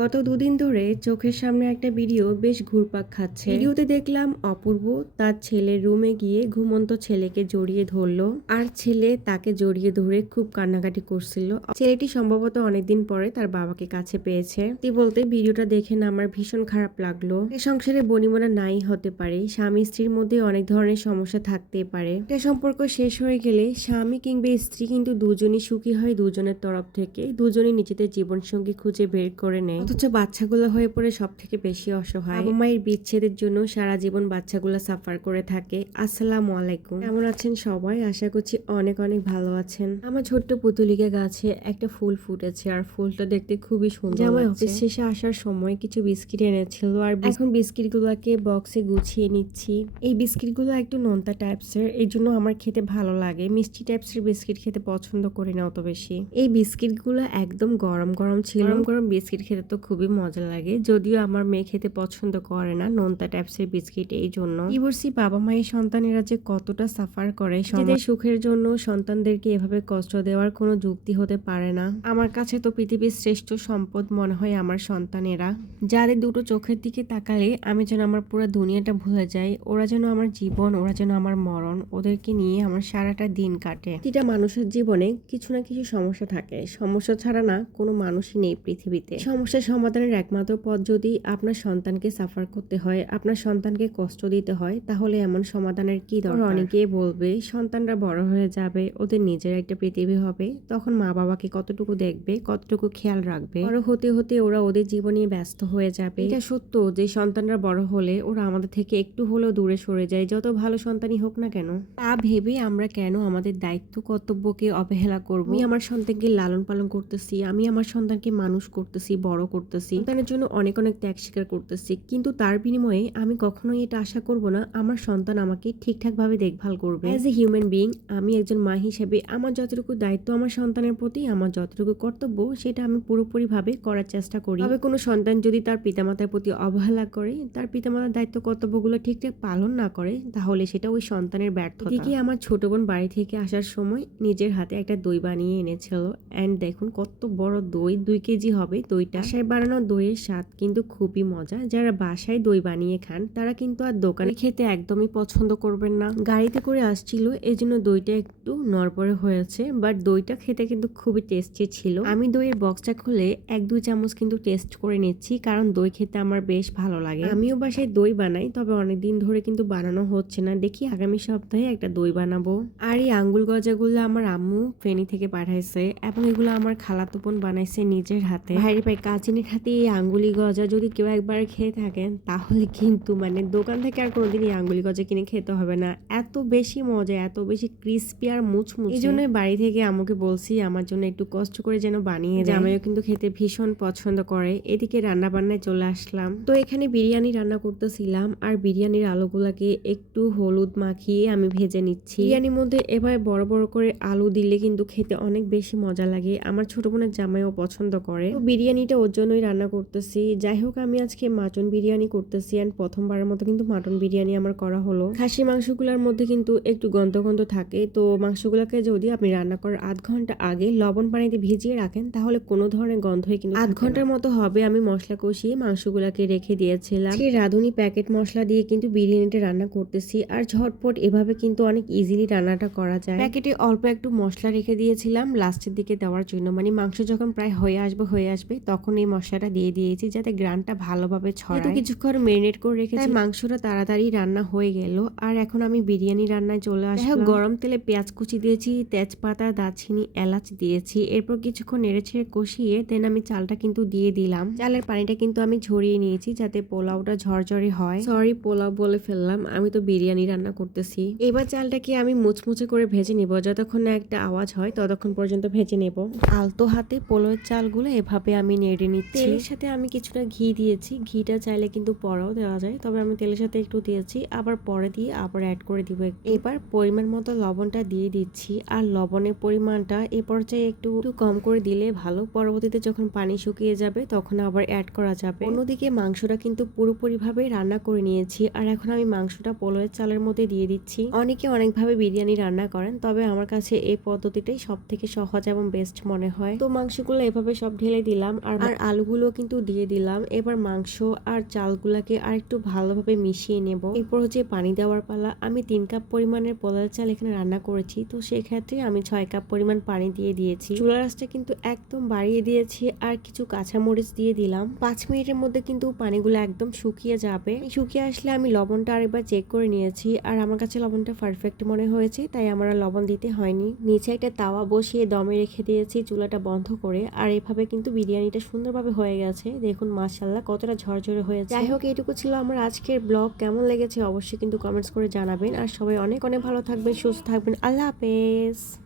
গত দুদিন ধরে চোখের সামনে একটা ভিডিও বেশ ঘুরপাক খাচ্ছে। ভিডিওতে দেখলাম অপূর্ব তার ছেলের রুমে গিয়ে ঘুমন্ত ছেলেকে জড়িয়ে ধরলো, আর ছেলে তাকে জড়িয়ে ধরে খুব কান্নাকাটি করছিল। ছেলেটি সম্ভবত অনেকদিন পরে তার বাবাকে কাছে পেয়েছে। বলতে ভিডিওটা দেখে না আমার ভীষণ খারাপ লাগলো। এ সংসারে বনিমনা নাই হতে পারে, স্বামী স্ত্রীর মধ্যে অনেক ধরনের সমস্যা থাকতেই পারে। এ সম্পর্ক শেষ হয়ে গেলে স্বামী কিংবা স্ত্রী কিন্তু দুজনই সুখী হয় দুজনের তরফ থেকে, দুজনই নিজেদের জীবনসঙ্গী খুঁজে বের করে নেয়। অথচ বাচ্চাগুলো হয়ে পড়ে সব থেকে বেশি অসহায়। বাবা মায়ের বিচ্ছেদের জন্য সারা জীবন বাচ্চাগুলো সাফার করে থাকে। আসসালামু আলাইকুম, কেমন আছেন সবাই? আশা করছি অনেক অনেক ভালো আছেন। আমার ছোট্ট পুতুলিকা গাছে একটা ফুল ফুটেছে, আর ফুলটা দেখতে খুবই সুন্দর। জামাই অফিস শেষে আসার সময় কিছু বিস্কিট এনেছিল, আর এখন বিস্কিট গুলাকে বক্সে গুছিয়ে নিচ্ছি। এই বিস্কিট গুলো একটু নোনতা টাইপসের, এই জন্য আমার খেতে ভালো লাগে। মিষ্টি টাইপসের বিস্কিট খেতে পছন্দ করি না অত বেশি। এই বিস্কিট গুলো একদম গরম গরম ছিল। গরম গরম বিস্কিট খেতে তো খুবই মজা লাগে, যদিও আমার মেয়ে খেতে পছন্দ করে না নোনতা টাইপসের বিস্কিট। এই জন্য কি বলছি, বাবা মায়ের সন্তানেরা যে কতটা সাফার করে নিজেদের সুখের জন্য সন্তানদেরকে এভাবে কষ্ট দেওয়ার কোনো যুক্তি হতে পারে না। আমার কাছে তো পৃথিবীর শ্রেষ্ঠ সম্পদ মনে হয় আমার সন্তানেরা, যাদের দুটো চোখের দিকে তাকালে আমি যেন আমার পুরো দুনিয়াটা ভুলে যাই। ওরা যেন আমার জীবন, ওরা যেন আমার মরণ। ওদেরকে নিয়ে আমার সারাটা দিন কাটে। প্রতিটা মানুষের জীবনে কিছু না কিছু সমস্যা থাকে, সমস্যা ছাড়া না কোনো মানুষই নেই পৃথিবীতে। সমস্যার সমাধানের একমাত্র পথ যদি আপনার সন্তানকে সাফার করতে হয়, আপনার সন্তানকে কষ্ট দিতে হয়, তাহলে এমন সমাধানের কি দরকার? অনেকেই বলবে সন্তানরা বড় হয়ে যাবে, ওদের নিজের একটা পৃথিবী হবে, তখন মা বাবাকে কতটুকু দেখবে, কতটুকু খেয়াল রাখবে। বড় হতে হতে ওরা ওদের জীবনে ব্যস্ত হয়ে যাবে। এটা সত্য যে সন্তানরা বড় হলে ওরা আমাদের থেকে একটু হলেও দূরে সরে যায়, যত ভালো সন্তানই হোক না কেন। তা ভেবে আমরা কেন আমাদের দায়িত্ব কর্তব্যকে অবহেলা করব? আমি আমার সন্তানকে লালন পালন করতেছি, আমি আমার সন্তানকে মানুষ করতেছি, বড় করতেছি, সন্তানের জন্য অনেক অনেক ত্যাগ স্বীকার করতেছি, কিন্তু তার বিনিময়ে আমি কখনোই এটা আশা করব না আমার সন্তান আমাকে ঠিকঠাক ভাবে দেখভাল করবে। অ্যাজ এ হিউম্যান বিইং, আমি একজন মা হিসেবে আমার যতটুকু দায়িত্ব আমার সন্তানের প্রতি, আমার যতটুকু কর্তব্য, সেটা আমি পুরোপুরি ভাবে করার চেষ্টা করি। তবে কোনো সন্তান যদি তার পিতামাতার প্রতি অবহেলা করে, তার পিতামাতার দায়িত্ব কর্তব্যগুলো ঠিকঠাক পালন না করে, তাহলে সেটা ওই সন্তানের ব্যর্থতা। এদিকে আমার ছোট বোন বাড়ি থেকে আসার সময় নিজের হাতে একটা দই বানিয়ে এনেছিল, এন্ড দেখুন কত বড় দই, 2 কেজি হবে দইটা। বাসায় বানানো দইয়ের স্বাদ কিন্তু খুবই মজা। যারা বাসায় দই বানিয়ে খান তারা কিন্তু আর দোকানে খেতে একদমই পছন্দ করবেন না। গাড়িতে করে আসছিল, এই জন্য দইটা একটু নড়বড়ে হয়েছে, বাট দইটা খেতে কিন্তু খুবই টেস্টি ছিল। আমি দইয়ের বক্সটা খুলে 1-2 চামচ কিন্তু টেস্ট করে নিচ্ছি, কারণ দই খেতে আমার বেশ ভালো লাগে। আমিও বাসায় দই বানাই, তবে অনেকদিন ধরে কিন্তু বানানো হচ্ছে না। দেখি আগামী সপ্তাহে একটা দই বানাবো। আর এই আঙ্গুল গজাগুলো আমার আম্মু ফেনী থেকে পাঠাইছে, এবং এগুলো আমার খালাতো বোন বানাইছে নিজের হাতে। ভাইরে ভাই, কাজিনের হাতে এই আঙ্গুলি গজা যদি কেউ একবার খেয়ে থাকেন, তাহলে কিন্তু মানে দোকান থেকে আর কোনোদিন এই আঙ্গুলি গজা কিনে খেতে হবে না। এত বেশি মজা, এত বেশি ক্রিস্পি আর মুচমুচে। এই জন্য বাড়ি থেকে আম্মুকে বলছি আমার জন্য একটু কষ্ট করে যেন বানিয়ে দেয়। জামাইও কিন্তু খেতে ভীষণ পছন্দ করে। এদিকে রান্না বান্নায় চলে আসলাম। তো এখানে বিরিয়ানি রান্না করতেছিলাম, আর বিরিয়ানির আলুগুলাকে একটু হলুদ মাখিয়ে আমি ভেজে নিচ্ছি। বিরিয়ানির মধ্যে এবার বড় বড় করে আলু দিলে কিন্তু খেতে অনেক বেশি মজা লাগে। আমার ছোট বোনের জামাইও পছন্দ করে। তো বিরিয়ানিটা ওর জন্যই রান্না করতেছি। যাই হোক, আমি আজকে মাটন বিরিয়ানি করতেছি, এন্ড প্রথমবারের মতো কিন্তু মাটন বিরিয়ানি আমার করা হলো। খাসি মাংসগুলোর মধ্যে কিন্তু একটু গন্ধ গন্ধ থাকে, তো মাংসগুলোকে যদি আপনি রান্না করার 8 ঘন্টা আগে লবণ পানিতে ভিজিয়ে রাখেন, তাহলে কোনো ধরনের গন্ধই কিন্তু 8 ঘন্টার মতো হবে আমি মশলা কষিয়ে মাংসগুলোকে রেখে দিয়েছিলাম। রাঁধুনি প্যাকেট মশলা দিয়ে কিন্তু বিরিয়ানিটা রান্না করতেছি, আর ঝটপট এভাবে কিন্তু অনেক ইজিলি রান্নাটা করা যায়। প্যাকেটে অল্প একটু মশলা রেখে দিয়েছিলাম লাস্টের দিকে দেওয়ার জন্য, মানে মাংস যখন প্রায় হয়ে আসবে তখন এই মশলাটা দিয়ে দিয়েছি, যাতে গ্রানটা ভালোভাবে ছড়ায়। কিছুক্ষণ মেরিনেট করে রেখেছি, মাংসটা তাড়াতাড়ি রান্না হয়ে গেল। আর এখন আমি বিরিয়ানি রান্নায় চলে আসলাম। গরম তেলে পেঁয়াজ কুচি দিয়েছি, তেজপাতা, দারচিনি, এলাচ দিয়েছি। এরপর কিছুক্ষণ নেড়েছেড়ে কষিয়ে দেন আমি চালটা কিন্তু দিয়ে দিলাম। চালের পানিটা কিন্তু আমি ঝরিয়ে নিয়েছি, যাতে পোলাওটা ঝরঝরে হয়। সরি, পোলাও বলে ফেললাম, আমি তো বিরিয়ানি রান্না করতেছি। এবার চালটাকে আমি মুচমুচে করে ভেজে নিব, যতক্ষণ না একটা আওয়াজ হয় ততক্ষণ পর্যন্ত ভেজে নেব। আলতো হাতে পোলাওয়ের চালগুলো এভাবে আমি নেড়ে নিচ্ছি। তেলের সাথে আমি কিছুটা ঘি দিয়েছি, ঘিটা চাইলে কিন্তু পরেও দেওয়া যায়, তবে আমি তেলের সাথে একটু দিয়েছি, আবার পরে দিয়ে আবার অ্যাড করে দিব। এবার পরিমাণ মতো লবণটা দিয়ে দিচ্ছি, আর লবণের পরিমাণটা এ পর্যায়ে একটু কম করে দিলে ভালো। পরবর্তীতে যখন পানি শুকিয়ে যাবে তখন আবার অ্যাড করা যাবে। অন্যদিকে মাংসটা কিন্তু পুরোপুরি ভাবে রান্না করে নিয়েছি, আর এখন আমি মাংসটা পোলাওয়ের চালের মধ্যে দিয়ে দিচ্ছি। অনেকে অনেকভাবে বিরিয়ানি রান্না করেন, তবে আমার কাছে এই পদ্ধতিটাই সব থেকে সহজ এবং বেস্ট মনে হয়। তো মাংসগুলো এভাবে সব ঢেলে দিলাম, আর আলুগুলো কিন্তু দিয়ে দিলাম। এবার মাংস আর চালগুলাকে আর একটু ভালোভাবে মিশিয়ে নেব। এরপর হচ্ছে পানি দেওয়ার পালা। আমি 3 কাপ পরিমাণের পোলাও চাল এখানে রান্না করেছি, তো সেক্ষেত্রে আমি 6 কাপ পরিমাণ পানি দিয়ে দিয়েছি। চুলার আঁচটা কিন্তু একদম বাড়িয়ে দিয়েছি আর কিছু কাঁচামরিচ দিয়ে দিলাম। 5 মিনিটের মধ্যে কিন্তু পানিগুলো একদম শুকিয়ে যাবে। শুকিয়ে আসলে আমি লবণটা আরেকবার চেক করে নিয়েছি, আর আমার কাছে লবণটা পারফেক্ট মনে হয়েছে, তাই আমার আর লবণ দিতে হয়নি। নিচে একটা তাওয়া বসিয়ে দমে রেখে দিয়েছি চুলাটা বন্ধ করে, আর এভাবে কিন্তু বিরিয়ানিটা সুন্দরভাবে হয়ে গেছে। দেখুন মাশাআল্লাহ কতটা ঝরঝরে হয়েছে। যাই হোক, এইটুকু ছিল আমার আজকের ব্লগ। কেমন লেগেছে অবশ্যই কিন্তু কমেন্টস করে জানাবেন। আর সবাই অনেক অনেক ভালো থাকবেন, সুস্থ থাকবেন। আল্লাহ হাফেজ।